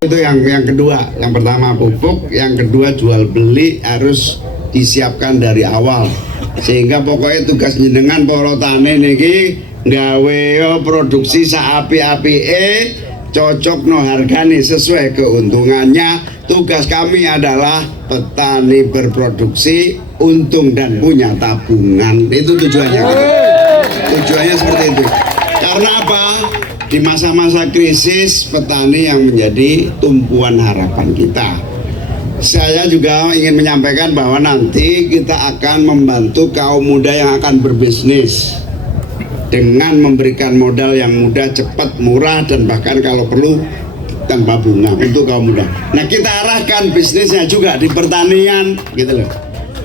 Itu yang kedua. Yang pertama pupuk, yang kedua jual beli harus disiapkan dari awal. Sehingga pokoknya tugas jenengan para tani niki gawe produksi saapi-apike, cocok no hargane sesuai keuntungannya. Tugas kami adalah petani berproduksi untung dan punya tabungan. Itu tujuannya. Tujuannya seperti itu. Karena apa? Di masa-masa krisis, petani yang menjadi tumpuan harapan kita. Saya juga ingin menyampaikan bahwa nanti kita akan membantu kaum muda yang akan berbisnis dengan memberikan modal yang mudah, cepat, murah, dan bahkan kalau perlu tanpa bunga untuk kaum muda. Nah, kita arahkan bisnisnya juga di pertanian, gitu loh,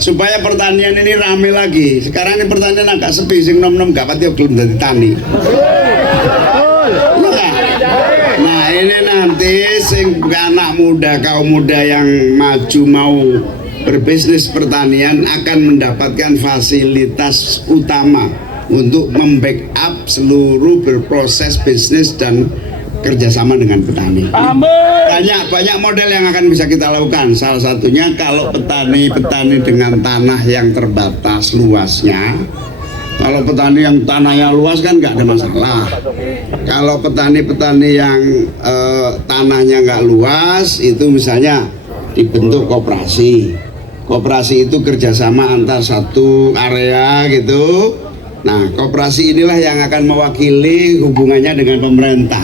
supaya pertanian ini rame lagi. Sekarang ini pertanian agak sepi, sing nom-nom gak pati belum jadi tani. Nah, ini nanti sing anak muda, kaum muda yang maju mau berbisnis pertanian akan mendapatkan fasilitas utama untuk membackup seluruh berproses bisnis dan kerjasama dengan petani. Banyak model yang akan bisa kita lakukan. Salah satunya kalau petani dengan tanah yang terbatas luasnya. Kalau petani yang tanahnya luas kan nggak ada masalah. Kalau petani yang tanahnya nggak luas, itu misalnya dibentuk koperasi. Koperasi itu kerjasama antar satu area gitu. Nah, koperasi inilah yang akan mewakili hubungannya dengan pemerintah.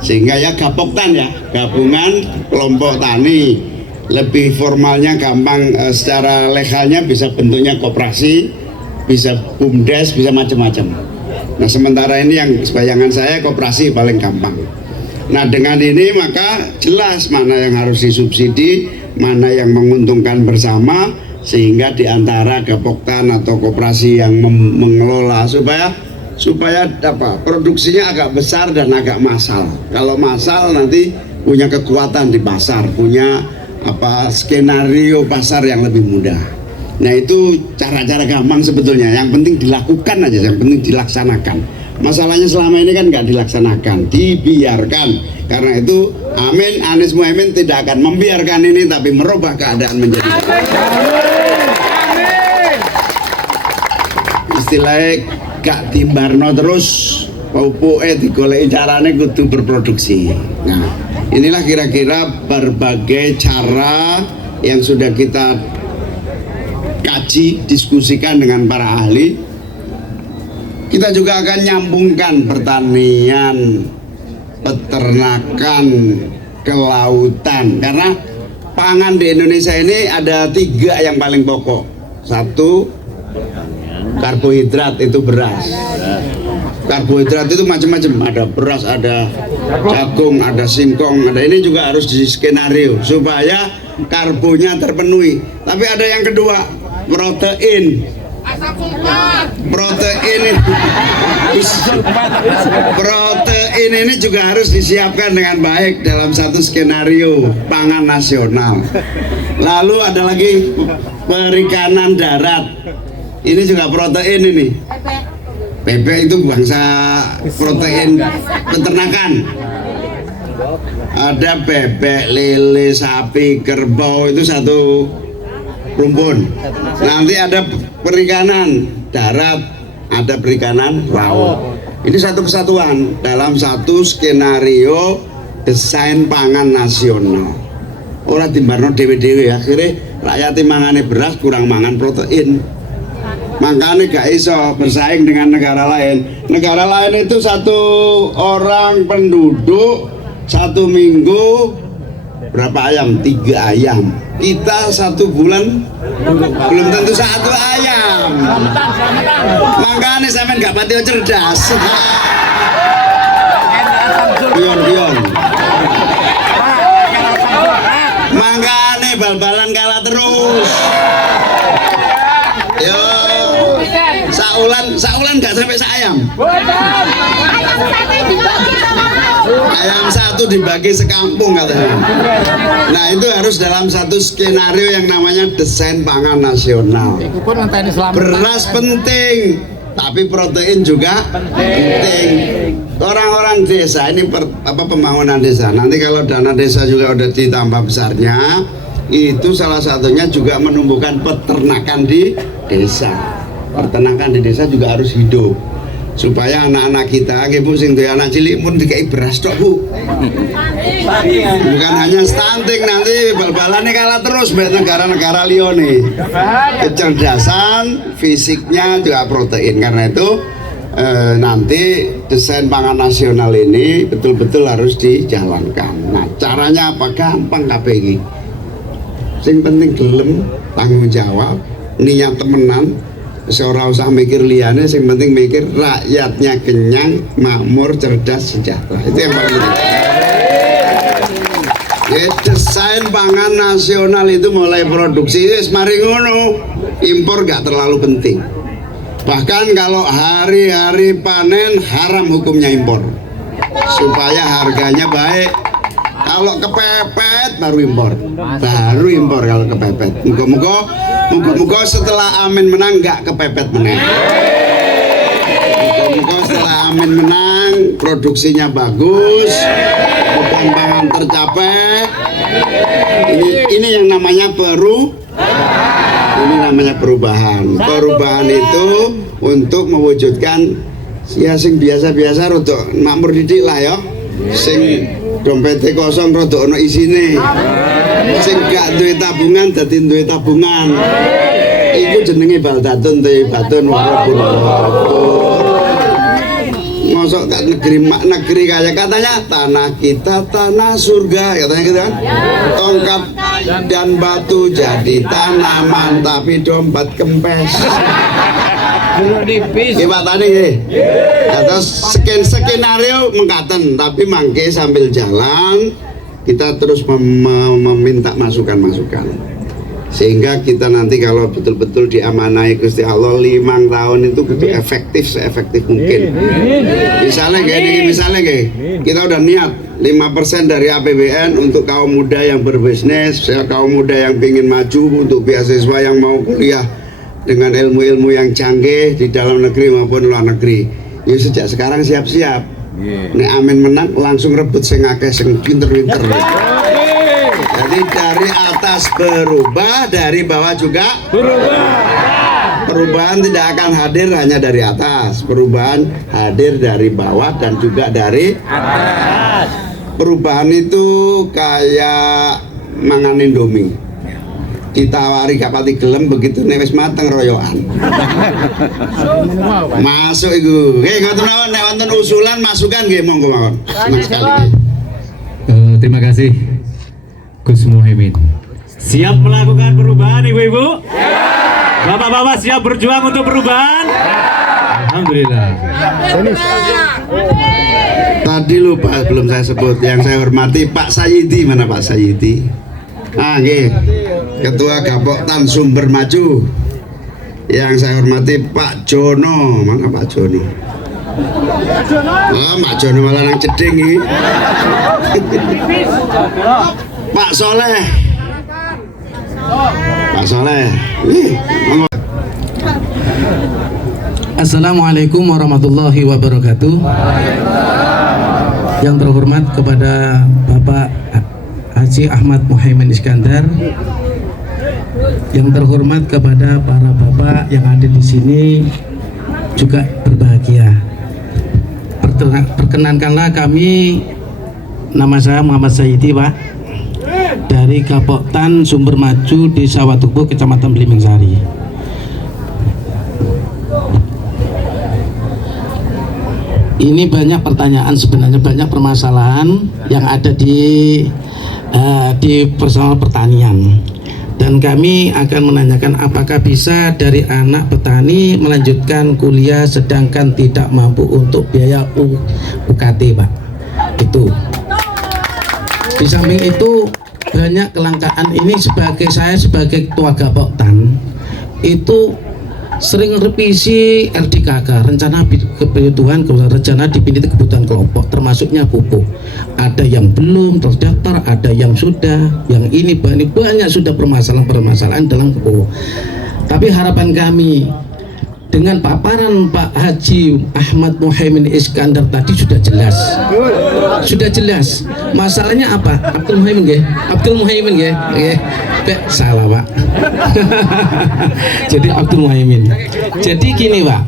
Sehingga ya gapoktan ya, gabungan kelompok tani. Lebih formalnya gampang, secara legalnya bisa bentuknya koperasi, bisa BUMDes, bisa macam-macam. Nah, sementara ini yang bayangan saya koperasi paling gampang. Nah, dengan ini maka jelas mana yang harus disubsidi, mana yang menguntungkan bersama, sehingga diantara gapoktan atau koperasi yang mengelola supaya apa, produksinya agak besar dan agak massal. Kalau massal nanti punya kekuatan di pasar, punya apa, skenario pasar yang lebih mudah. Nah, itu cara-cara gampang sebetulnya. Yang penting dilakukan aja, yang penting dilaksanakan. Masalahnya selama ini kan nggak dilaksanakan, dibiarkan. Karena itu, amin, Anies Muhaimin tidak akan membiarkan ini, tapi merubah keadaan menjadi istilahnya gak timbarno terus, pupuke digoleki carane kudu berproduksi. Nah, inilah kira-kira berbagai cara yang sudah kita kaji, diskusikan dengan para ahli. Kita juga akan nyambungkan pertanian, peternakan, kelautan. Karena pangan di Indonesia ini ada 3 yang paling pokok. 1, karbohidrat, itu beras. Karbohidrat itu macam-macam, ada beras, ada jagung, ada singkong, ada ini juga harus di skenario supaya karbonya terpenuhi. Tapi ada yang kedua, protein ini juga harus disiapkan dengan baik dalam satu skenario pangan nasional. Lalu ada lagi perikanan darat, ini juga protein ini. Bebek itu bangsa protein peternakan. Ada bebek, lele, sapi, kerbau, itu satu rumpun. Nanti ada perikanan darat, ada perikanan laut. Ini satu kesatuan dalam satu skenario desain pangan nasional. Orang timbarno dewe-dewe, akhirnya rakyat mangane beras kurang mangan protein. Makanya gak iso bersaing dengan negara lain. Negara lain itu 1 orang penduduk 1 minggu berapa ayam? 3 ayam. Kita 1 bulan belum tentu 1 ayam. Makanya sampean gak pati cerdas. Bion. Makanya bal-balan kalah terus. Yo, saulan gak sampai seayam. Ayam 1 dibagi sekampung katanya. Nah, itu harus dalam satu skenario yang namanya desain pangan nasional. Beras penting, tapi protein juga penting. Orang-orang desa ini pembangunan desa. Nanti kalau dana desa juga udah ditambah besarnya, itu salah satunya juga menumbuhkan peternakan di desa. Peternakan di desa juga harus hidup supaya anak-anak kita, Bu, sing duwe anak cilik pun dikai beras tok, Bu. Bukan hanya stunting, nanti bal-balannya kalah terus buat negara-negara lione. Kecerdasan fisiknya juga protein. Karena itu nanti desain pangan nasional ini betul-betul harus dijalankan. Nah, caranya apa? Gampang KPI. Sing penting gelem, tanggung jawab, niat temenan. Seorang usah mikir liane, yang penting mikir rakyatnya kenyang, makmur, cerdas, sejahtera. Itu yang paling penting. Ya, desain pangan nasional itu mulai produksi, mari ngono, impor gak terlalu penting. Bahkan kalau hari-hari panen haram hukumnya impor, supaya harganya baik. Kalau kepepet baru impor, kalau kepepet. Muka-muka setelah Amin menang nggak kepepet menang. Muka-muka setelah Amin menang produksinya bagus, kebutuhan pangan tercapai. Ini yang namanya perubahan. Perubahan itu untuk mewujudkan ya sing biasa-biasa rodok makmur didik lah ya. Sing dompetnya kosong rodok ono isine. Sing gak duwe tabungan dadi duwe tabungan. Iku jenenge baldatun batun walaupun mosok gak negeri kaya katanya tanah kita tanah surga katanya gitu kan. Tongkat dan batu jadi tanaman tapi dompet kempes. Gimana nih? Atas skenario mengkaten, tapi mangke sambil jalan kita terus meminta masukan-masukan sehingga kita nanti kalau betul-betul diamanai Gusti Allah 5 tahun itu betul efektif seefektif mungkin. Misalnya kita udah niat 5% dari APBN untuk kaum muda yang berbisnis, kaum muda yang ingin maju, untuk beasiswa yang mau kuliah dengan ilmu-ilmu yang canggih di dalam negeri maupun luar negeri. Ya sejak sekarang siap-siap. Nek Amin menang langsung rebut sing akeh sing pinter-pinter. Jadi dari atas berubah, dari bawah juga berubah. Perubahan tidak akan hadir hanya dari atas. Perubahan hadir dari bawah dan juga dari atas. Perubahan itu kayak mangan Indomie. Ditawari gak pati gelem, begitu wis mateng royokan. Masuk iku. Ngoten mawon, nek wonten usulan masukan nggih monggo mawon. Senang sekali. Terima kasih Gus Muhaimin. Siap melakukan perubahan Ibu-ibu? Bapak-bapak siap berjuang untuk perubahan? Alhamdulillah. Tadi lupa belum saya sebut, yang saya hormati Pak Sayyidi, mana Pak Sayyidi? Nggih. Ketua Gapoktan Sumber Maju. Yang saya hormati Pak Jono, mana Pak Jono? Pak Jono malah nang jeding iki. Pak Soleh. Pak Soleh. Assalamualaikum warahmatullahi wabarakatuh. Yang terhormat kepada Bapak Haji Ahmad Muhaimin Iskandar, yang terhormat kepada para bapak yang ada di sini juga berbahagia. Perkenankanlah kami, nama saya Muhammad Sayyidi, Pak, dari Gapoktan Sumber Maju Desa Watubo, Kecamatan Blimbing Sari. Ini banyak pertanyaan, sebenarnya banyak permasalahan yang ada di persoalan pertanian, dan kami akan menanyakan apakah bisa dari anak petani melanjutkan kuliah sedangkan tidak mampu untuk biaya UKT, Pak. Itu di samping itu banyak kelangkaan ini. Saya sebagai ketua Gapoktan itu sering revisi RDKK, rencana kebutuhan rencana definisi kebutuhan kelompok, termasuknya pupuk. Ada yang belum terdaftar, ada yang sudah, yang ini banyak sudah permasalahan dalam pupuk. Tapi harapan kami dengan paparan Pak Haji Ahmad Muhaimin Iskandar tadi sudah jelas. Sudah jelas. Masalahnya apa? Abdul Muhaimin nggih? Abdul Muhaimin nggih? Nggih. Salah, Pak. Jadi Abdul Muhaimin. Jadi gini, Pak.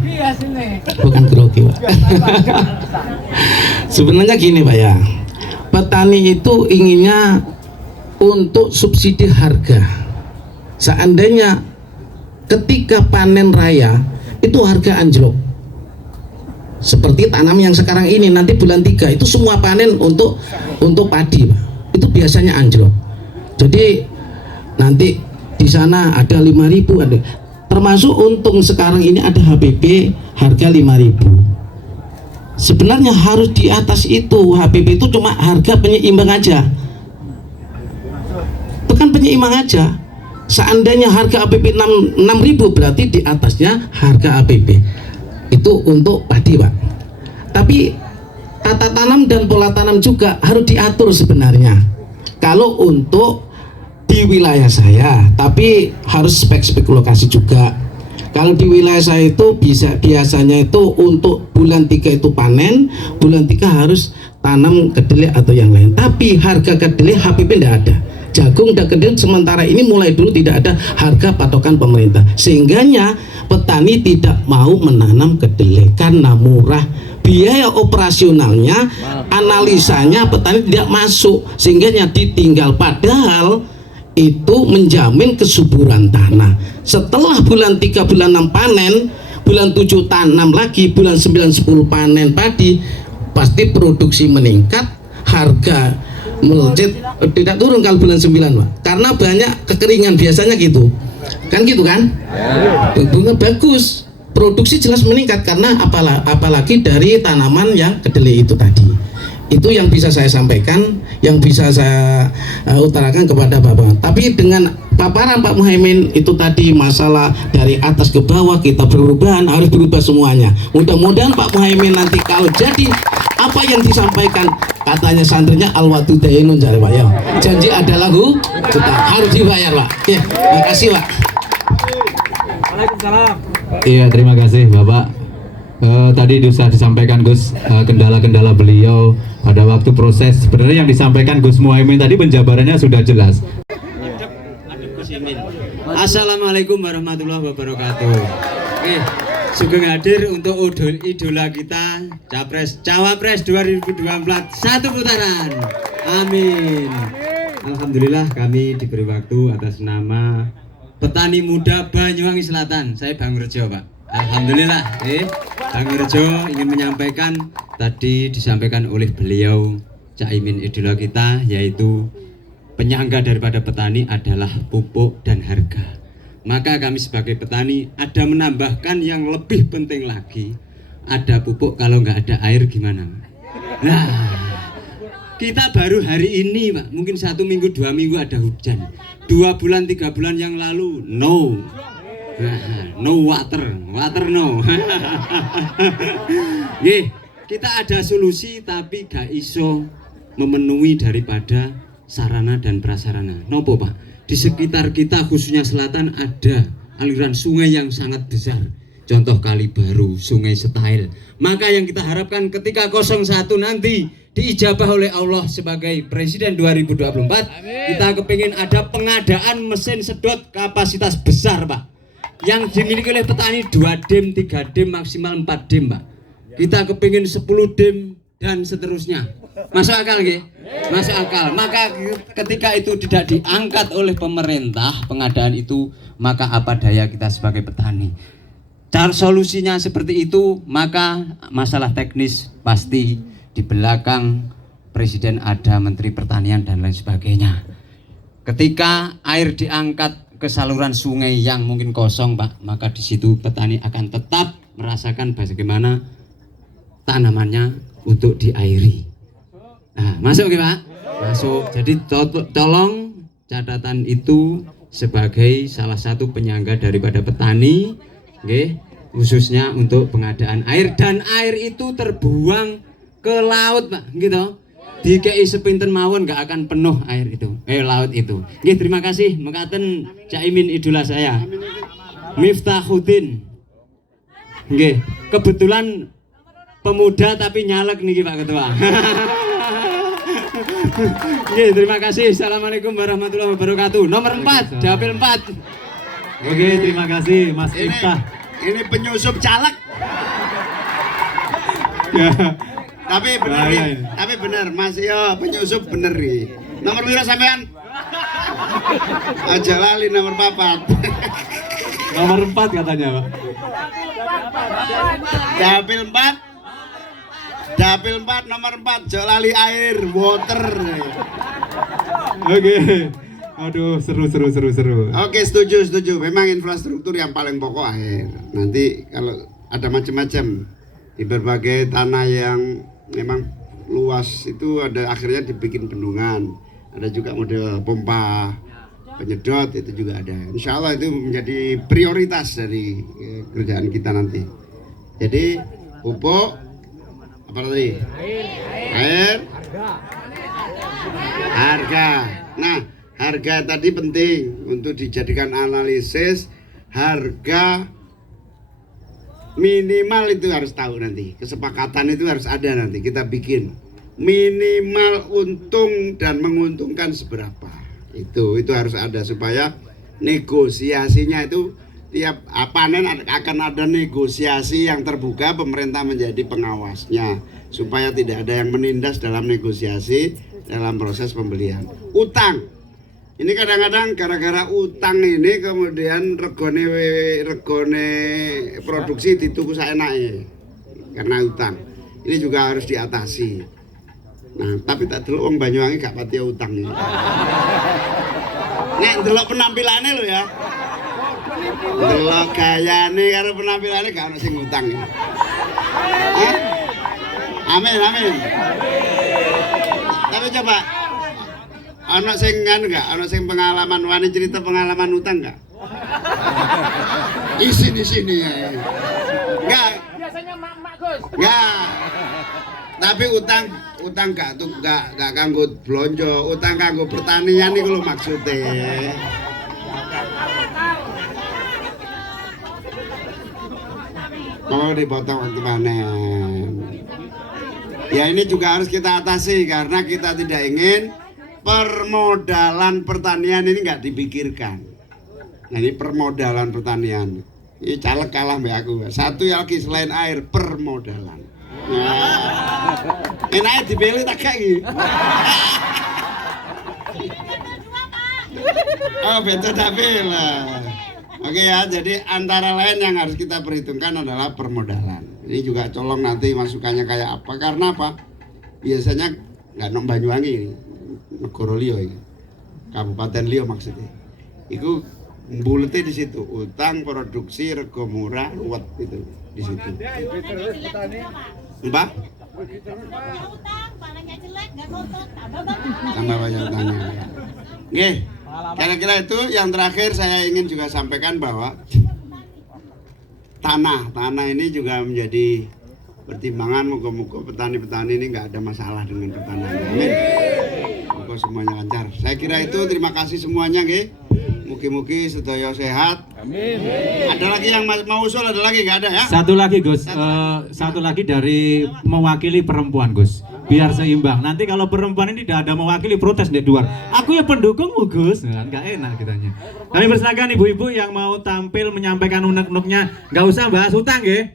Bukan grogi, Pak. Sebenarnya gini, Pak ya. Petani itu inginnya untuk subsidi harga. Seandainya ketika panen raya itu harga anjlok. Seperti tanam yang sekarang ini, nanti bulan 3 itu semua panen untuk padi, Pak. Itu biasanya anjlok. Jadi nanti di sana ada 5.000 ada. Termasuk untung sekarang ini ada HPP harga 5.000. Sebenarnya harus di atas itu. HPP itu cuma harga penyeimbang aja. Itu kan penyeimbang aja. Seandainya harga APP 6.000 berarti di atasnya harga APP. Itu untuk padi, Pak. Tapi tata tanam dan pola tanam juga harus diatur sebenarnya. Kalau untuk di wilayah saya, tapi harus spek lokasi juga. Kalau di wilayah saya itu biasanya itu untuk bulan 3 itu panen, bulan 3 harus tanam kedelai atau yang lain. Tapi harga kedelai HPP tidak ada. Jagung dan kedelai sementara ini mulai dulu tidak ada harga patokan pemerintah. Sehingganya petani tidak mau menanam kedelai karena murah. Biaya operasionalnya, analisanya petani tidak masuk, sehingganya ditinggal. Padahal itu menjamin kesuburan tanah. Setelah bulan 3, bulan 6 panen, bulan 7 tanam lagi, bulan 9, 10 panen padi, pasti produksi meningkat, harga melejit, tidak turun kalau bulan 9, Pak. Karena banyak kekeringan biasanya gitu. Kan gitu kan? Bunga bagus. Produksi jelas meningkat karena apalagi dari tanaman yang kedelai itu tadi. Itu yang bisa saya sampaikan, yang bisa saya utarakan kepada Bapak. Tapi dengan paparan Pak Muhaimin itu tadi masalah dari atas ke bawah kita perubahan harus berubah semuanya. Mudah-mudahan Pak Muhaimin nanti kalau jadi apa yang disampaikan, katanya santrinya al-watu dainun jare Pak ya. Janji adalah kita harus dibayar, Pak. Ya, terima kasih, Pak. Waalaikumsalam. Iya, terima kasih Bapak. Tadi sudah disampaikan Gus kendala-kendala beliau pada waktu proses. Sebenarnya yang disampaikan Gus Muhaimin tadi penjabarannya sudah jelas. Assalamualaikum warahmatullahi wabarakatuh. Sugeng hadir untuk idola kita Cawapres 2024 satu putaran. Amin. Alhamdulillah kami diberi waktu atas nama Petani Muda Banyuwangi Selatan. Saya Bang Rejo, Pak. Alhamdulillah, Bang Rejo ingin menyampaikan tadi disampaikan oleh beliau Caimin idola kita, yaitu penyangga daripada petani adalah pupuk dan harga. Maka kami sebagai petani ada menambahkan yang lebih penting lagi, ada pupuk, kalau nggak ada air gimana? Nah, kita baru hari ini, Pak, mungkin 1 minggu 2 minggu ada hujan. 2 bulan 3 bulan yang lalu no water no. Kita ada solusi tapi gak iso memenuhi daripada sarana dan prasarana. Nopo, Pak? Di sekitar kita khususnya selatan ada aliran sungai yang sangat besar. Contoh Kali Baru, Sungai Setail. Maka yang kita harapkan ketika 01 nanti diijabah oleh Allah sebagai Presiden 2024, kita kepingin ada pengadaan mesin sedot kapasitas besar, Pak, yang dimiliki oleh petani 2 dem, 3 dem, maksimal 4 dem, Pak. Kita kepingin 10 dem dan seterusnya. Masuk akal nggih? Masuk akal. Maka ketika itu tidak diangkat oleh pemerintah pengadaan itu, maka apa daya kita sebagai petani? Cara solusinya seperti itu, maka masalah teknis pasti di belakang Presiden ada Menteri Pertanian dan lain sebagainya. Ketika air diangkat ke saluran sungai yang mungkin kosong, Pak, maka di situ petani akan tetap merasakan bagaimana tanamannya untuk diairi. Nah, masuk nggih, Pak? Masuk. Jadi tolong catatan itu sebagai salah satu penyangga daripada petani, nggih, khususnya untuk pengadaan air, dan air itu terbuang ke laut, Pak, gitu. Di KI sepinten mawon nggak akan penuh air itu, laut itu. Nggih, terima kasih. Mekaten Caimin idola saya. Miftahuddin. Nggih, kebetulan pemuda tapi nyalek niki Pak Ketua. Nggih, terima kasih. Assalamualaikum warahmatullahi wabarakatuh. Nomor 4, dapil 4. Oke, terima kasih Mas Ini Miftah. ini penyusup caleg. Ya. Tapi bener Nah, nih, ya. tapi bener Mas yo penyusup bener nih. Nomor pira sampean? Aja lali nomor 4. Nomor 4 katanya, Pak. Dapil 4. Dapil 4 nomor 4 aja lali air, water. Oke. Aduh, seru. Oke, setuju. Memang infrastruktur yang paling pokok air. Nanti kalau ada macam-macam di berbagai tanah yang memang luas itu ada akhirnya dibikin bendungan. Ada juga model pompa penyedot itu juga ada. Insya Allah itu menjadi prioritas dari kerjaan kita nanti. Jadi pupuk apa tadi? Air, harga. Nah, harga tadi penting untuk dijadikan analisis. Harga minimal itu harus tahu nanti. Kesepakatan itu harus ada nanti. Kita bikin minimal untung dan menguntungkan seberapa. Itu harus ada supaya negosiasinya itu tiap panen akan ada negosiasi yang terbuka, pemerintah menjadi pengawasnya supaya tidak ada yang menindas dalam negosiasi dalam proses pembelian. Utang ini kadang-kadang gara-gara utang ini kemudian regone produksi dituku saenake karena utang. Ini juga harus diatasi. Nah, tapi tak delok wong Banyuwangi gak pati utang ini. Nek delok penampilannya lo ya. Delok gayane karo penampilannya gak ono sing utang. Hah? Amin. Tapi coba ono sing enggak, ono sing pengalaman wani cerita pengalaman utang enggak? Di sini ya. Enggak. Biasanya mak-mak Gus. Enggak. Tapi utang gak kanggo blonjo, utang kanggo pertanian iku lho maksudnya. Mau dipotong waktu panen. Ya ini juga harus kita atasi karena kita tidak ingin permodalan pertanian ini nggak dipikirkan. Nah, ini permodalan pertanian. Ini caleg kalah mbak aku. Satu lagi selain air permodalan. Nah, enaknya dipilih tak kayak Oh betul dapil lah. Oke ya, jadi antara lain yang harus kita perhitungkan adalah permodalan. Ini juga colong nanti masukannya kayak apa. Karena apa? Biasanya nggak nong Banyuwangi, negara liyo ini, Kabupaten Liyo maksudnya. Itu buletnya di situ, utang, produksi, rego murah, ruwet itu di situ. Mbak? Tambah banyak utangnya. Oke, kira-kira itu yang terakhir saya ingin juga sampaikan bahwa tanah ini juga menjadi pertimbangan. Moga-moga petani-petani ini nggak ada masalah dengan pertanian. Amin. Moga semuanya lancar. Saya kira itu. Terima kasih semuanya, nggih. Mugi-mugi sedaya sehat. Amin. Ada lagi yang mau usul? Ada lagi nggak ada ya? Satu lagi Gus, satu lagi dari mewakili perempuan Gus, biar seimbang. Nanti kalau perempuan ini tidak ada mewakili protes di luar, aku ya pendukungmu Gus, nggak enak kitanya. Kami persilakan ibu-ibu yang mau tampil menyampaikan unek-uneknya, nggak usah bahas utang ya.